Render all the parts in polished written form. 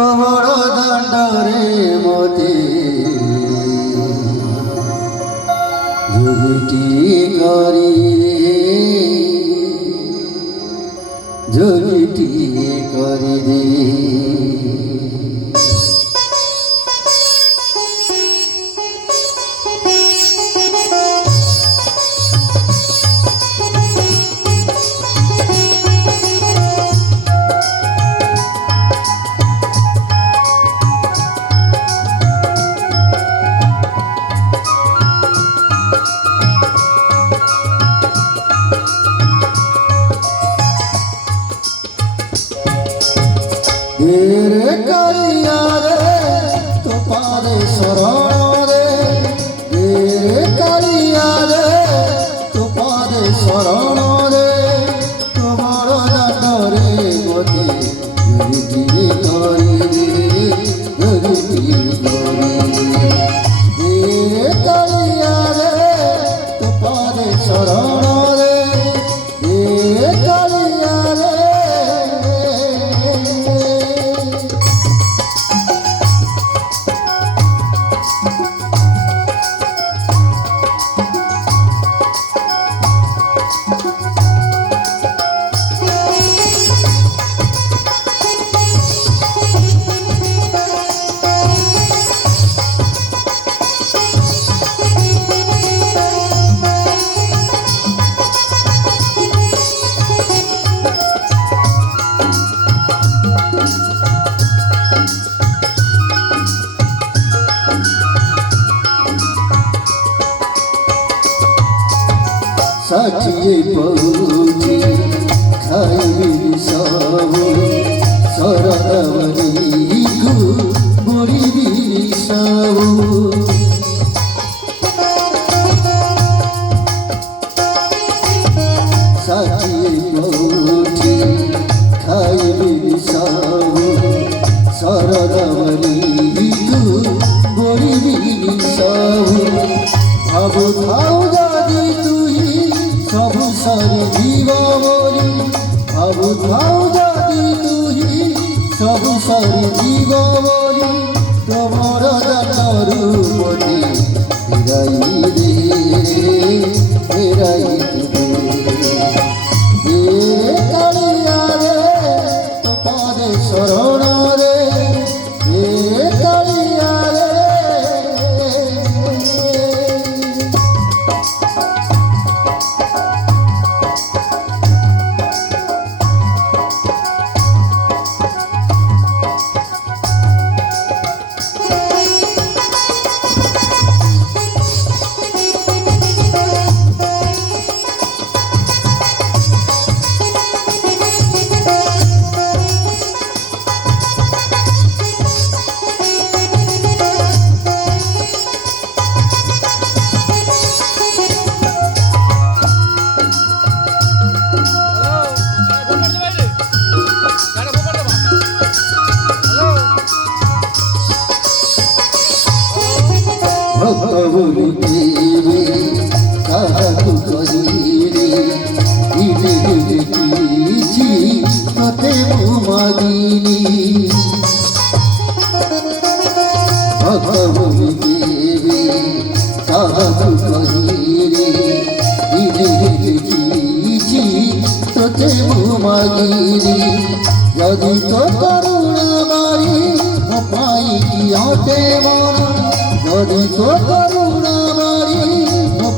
তোমার দণ্ডরে মতে যোগীটি করি যোগীটি করি রে रे करिया रे तो पारे शरण रे रे करिया रे तो पारे शरण रे तुम्हार दंड रे मते जोगी करी रे जोगी करी रे करिया रे तो पारे शरण रे रे करिया रे साथिये पहुँची खाई सब सरदवरी को बुरी सब साथिये पहुँची खाई सब सरदवरी को बुरी सब भाव भाव दादी सबु सारी जीव बोली भावु भाव जाती तुही सबु सारी जीव बोली तुमर दंडरू मते फेराई दे फेराई दे कालिया रे तो पादे शरण रे कालिया रे भक्तबुली देवे काहु कहिरे इले किछि तते मागिनी भक्तबुली देवे काहु कहिरे इले किछि तते मागिनी यदि तो करुणा मारी पाई की आटे मन यदि तो करुणा मारी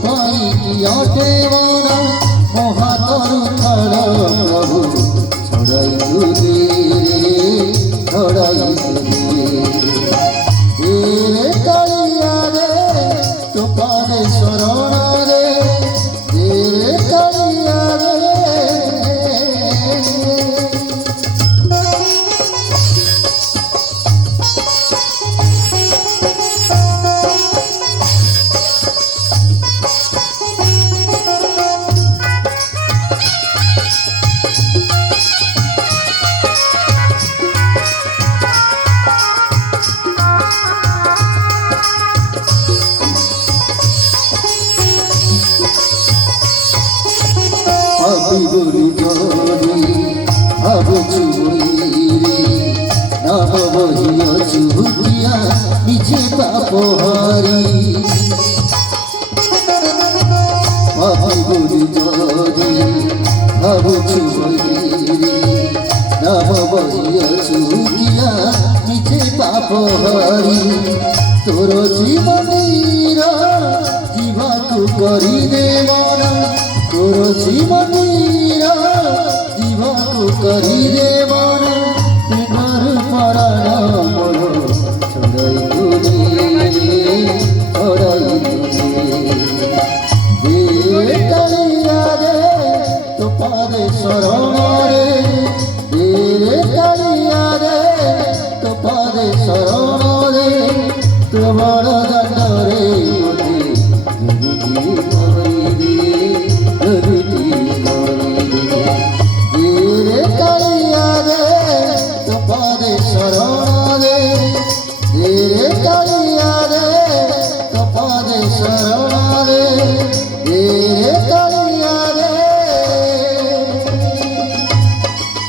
पाई की आटे मन महातरु छड़ प्रभु छड़ाई दे छड़ाई दे रे कालिया रे तो पारे शरण रे रे कालिया रे নাম বহিয়াছু দিয়া নিজে পাপ হারি পাপি বলি যদি ভাবুছু বহিরি নাম বহিয়াছু দিয়া নিজে পাপ হারি তোর জীবনীর জীবাকু করিদে মন তোর জীবনীর জীবাকু করিদে মন প্রেমর পরাণ মোর ছড়াই তুলে ছড়াই তুলে দে কালিয়া রে তো পারে শরণ রে দে কালিয়া রে তো পারে শরণ